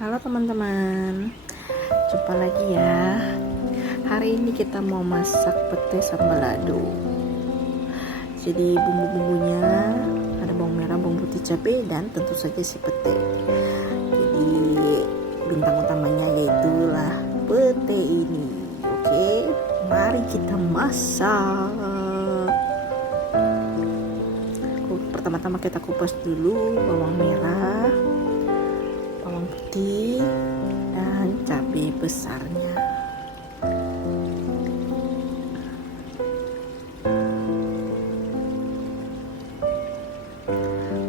Halo teman-teman, jumpa lagi ya. Hari ini kita mau masak pete sambal lado. Jadi bumbu-bumbunya ada bawang merah, bawang putih, cabai, dan tentu saja si pete. Jadi bintang utamanya yaitulah pete ini. Oke, mari kita masak. Pertama-tama kita kupas dulu bawang merah, bawang putih, dan cabai besarnya.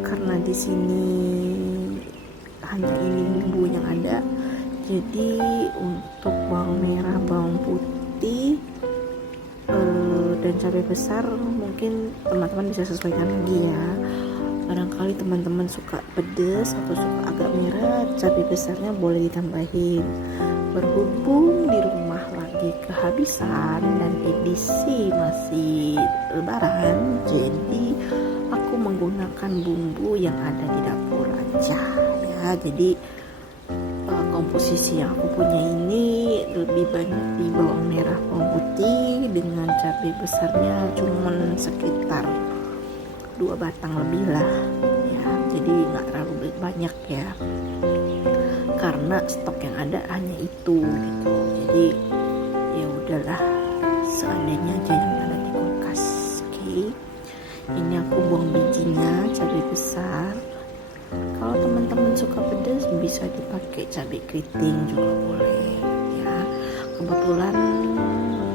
Karena di sini hanya ini bumbu yang ada, jadi untuk bawang merah, bawang putih, dan cabai besar mungkin teman-teman bisa sesuaikan lagi ya. Barangkali teman-teman suka pedas atau suka agak merah, cabai besarnya boleh ditambahin. Berhubung di rumah lagi kehabisan dan edisi masih lebaran, jadi aku menggunakan bumbu yang ada di dapur aja ya. Jadi komposisi yang aku punya ini lebih banyak di bawang merah, bawang putih, dengan cabai besarnya cuman sekitar 2 batang lebih lah ya, jadi nggak terlalu banyak ya, karena stok yang ada hanya itu gitu. Jadi ya udahlah, seadanya aja yang ada di kulkas. Oke, ini aku buang bijinya, cabai besar. Kalau teman-teman suka pedas bisa dipakai cabai keriting juga boleh ya. Kebetulan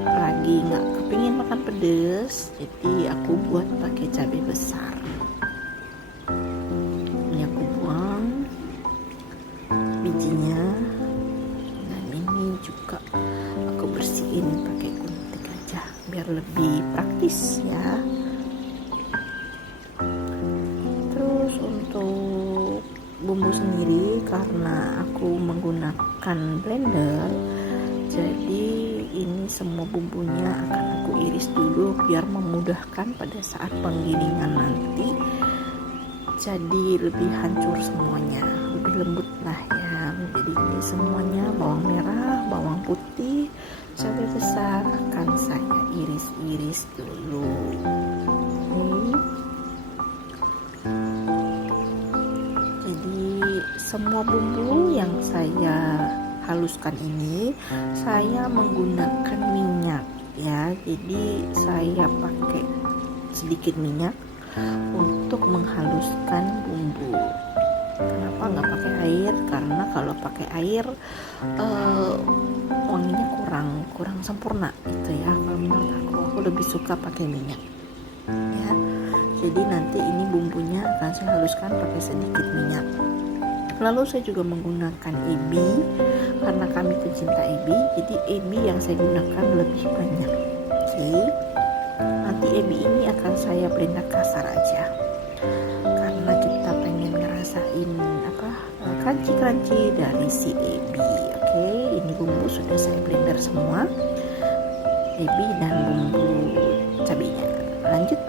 lagi nggak kepingin makan pedas, jadi aku buat pakai cabai besar. Ini aku buang bijinya, dan ini juga aku bersihin pakai gunting aja biar lebih praktis ya. Terus untuk bumbu sendiri, karena aku menggunakan blender, jadi ini semua bumbunya akan aku iris dulu biar memudahkan pada saat penggilingan nanti. Jadi lebih hancur semuanya, lebih lembut lah ya. Jadi ini semuanya bawang merah, bawang putih, cabai besar akan saya iris-iris dulu. Jadi semua bumbu yang saya haluskan ini saya menggunakan minyak ya. Jadi saya pakai sedikit minyak untuk menghaluskan bumbu. Kenapa nggak pakai air? Karena kalau pakai air wanginya kurang sempurna gitu ya. Kalau menurut aku lebih suka pakai minyak ya. Jadi nanti ini bumbunya akan saya haluskan pakai sedikit minyak. Lalu saya juga menggunakan ebi, karena kami pecinta ebi, jadi ebi yang saya gunakan lebih banyak. Oke, nanti ebi ini akan saya blender kasar aja, karena kita pengen ngerasain crunchy dari si ebi. Oke, ini bumbu sudah saya blender semua, ebi dan bumbu cabenya. Lanjut,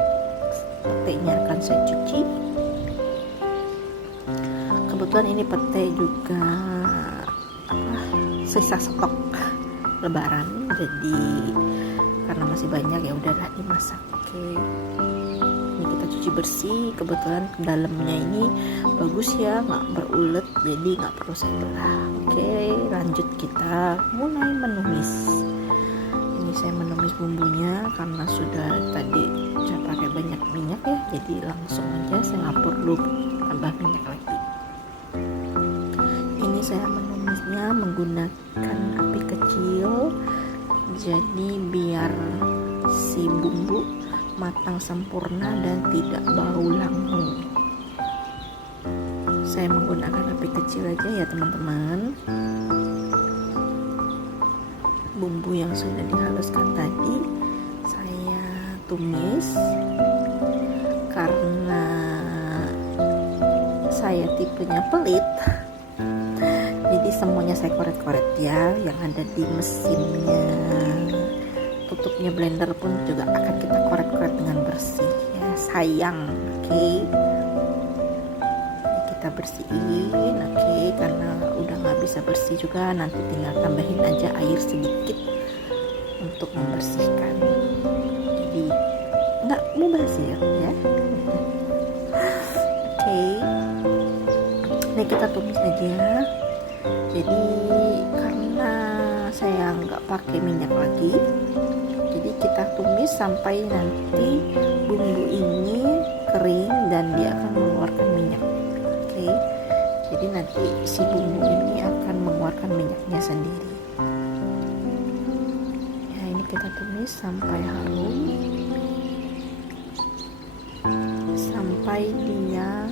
petenya akan saya cuci. Kebetulan ini pete juga sisa stok lebaran, jadi karena masih banyak ya udahlah dimasak. Oke, ini kita cuci bersih. Kebetulan dalamnya ini bagus ya, nggak berulet, jadi nggak perlu saya belah. Oke, lanjut kita mulai menumis. Ini saya menumis bumbunya karena sudah tadi saya pakai banyak minyak ya, jadi langsung aja saya nggak perlu tambah minyak lagi. Ini saya menumisnya menggunakan api kecil, jadi biar si bumbu matang sempurna dan tidak bau langu. Saya menggunakan api kecil aja ya teman-teman. Bumbu yang sudah dihaluskan tadi saya tumis, karena saya tipenya pelit, jadi semuanya saya koret-koret ya. Yang ada di mesinnya, tutupnya blender pun juga akan kita koret-koret dengan bersih ya, sayang. Oke, kita bersihin. Oke, karena udah nggak bisa bersih juga. Nanti tinggal tambahin aja air sedikit untuk membersihkan, jadi nggak mubazir ya. Oke. Ini kita tumis aja. Jadi karena saya nggak pakai minyak lagi, jadi kita tumis sampai nanti bumbu ini kering dan dia akan mengeluarkan minyak. Oke. Jadi nanti si bumbu ini akan mengeluarkan minyaknya sendiri. Ya, ini kita tumis sampai harum, sampai dia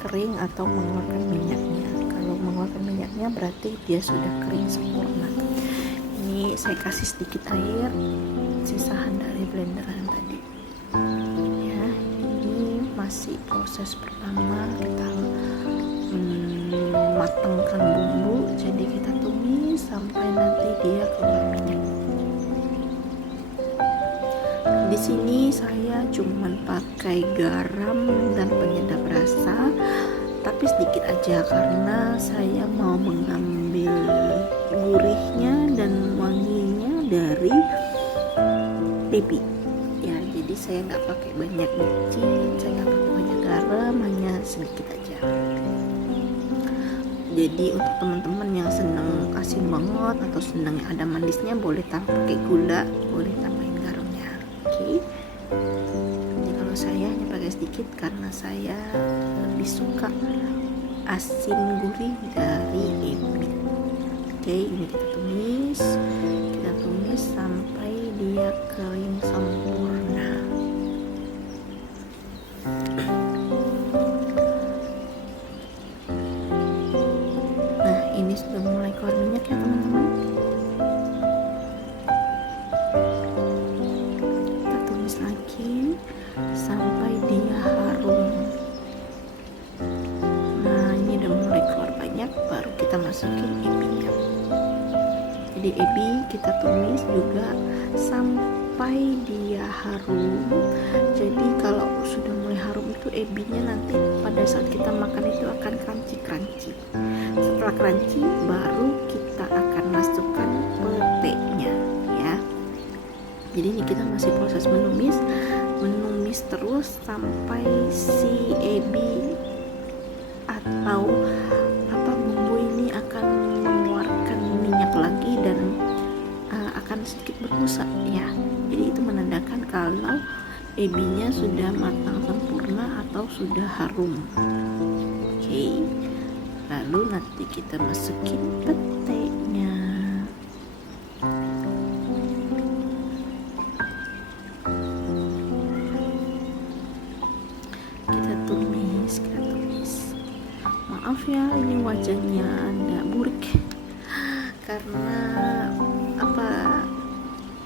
kering atau mengeluarkan minyaknya. Kalau mengeluarkan minyaknya berarti dia sudah kering sempurna. Ini saya kasih sedikit air, sisahan dari blenderan tadi. Ya, ini masih proses pertama kita matangkan bumbu. Jadi kita tumis sampai nanti dia keluar minyak. Di sini saya cuman pakai garam dan penyedap rasa, tapi sedikit aja karena saya mau mengambil gurihnya dan wanginya dari ebi. Ya, jadi saya nggak pakai banyak micin, saya nggak pakai banyak garam, hanya sedikit aja. Jadi untuk teman-teman yang senang asin banget atau senang yang ada manisnya, boleh pakai gula, boleh tambahin garamnya. Oke. Jadi kalau saya hanya pakai sedikit karena saya lebih suka asin gurih dari ebi. Oke, ini kita tumis sampai dia kering sempurna. Nah, ini sudah mulai keluar minyak ya teman-teman. Kita tumis lagi sampai dia harum. Nah, ini udah mulai keluar banyak, baru kita masukin ebinya. Jadi ebi kita tumis juga sampai dia harum. Jadi kalau sudah mulai harum itu ebinya nanti pada saat kita makan itu akan crunchy. Setelah crunchy baru kita akan masukkan petenya ya. Jadi ini kita masih proses menumis terus sampai si ebi atau bumbu ini akan mengeluarkan minyak lagi dan akan sedikit berbusa ya. Jadi itu menandakan kalau ebinya sudah matang sempurna atau sudah harum. Oke. Lalu nanti kita masukin petenya. Kita tumis. Maaf ya, ini wajahnya ada burik karena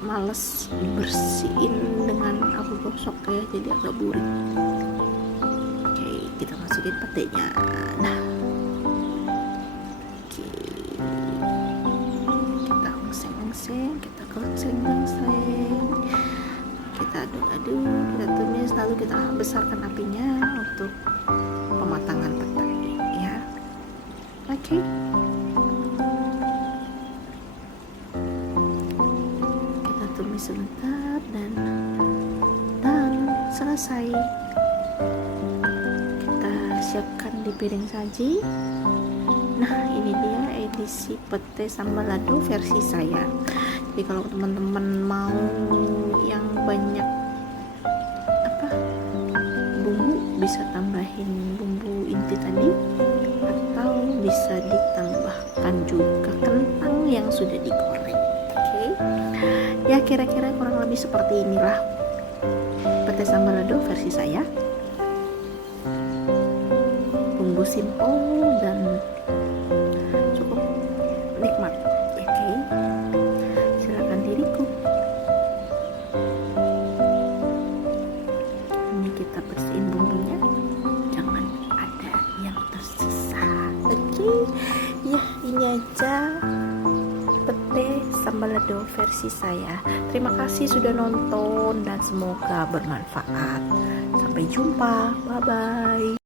males dibersihin dengan abu gosok ya, jadi agak burik. Oke, kita masukin petenya. Nah, oke, kita ongseng, kita gongseng, kita aduk-aduk, kita tumis, lalu kita besarkan apinya untuk pematangan pete ya. Oke. Tumis sebentar dan selesai. Kita siapkan di piring saji. Nah, ini dia edisi pete sambal lado versi saya. Jadi kalau teman-teman mau yang banyak bumbu, bisa tambahin bumbu inti tadi, atau bisa ditambahkan juga kentang yang sudah digoreng. Ya, kira-kira kurang lebih seperti inilah pete sambal lado versi saya. Bumbu simple dan cukup nikmat. Oke, silakan diriku. Ini kita bersihin bumbunya, jangan ada yang tersisa. Oke, ya ini aja pete sambal lado versi saya. Terima kasih sudah nonton dan semoga bermanfaat. Sampai jumpa, bye bye.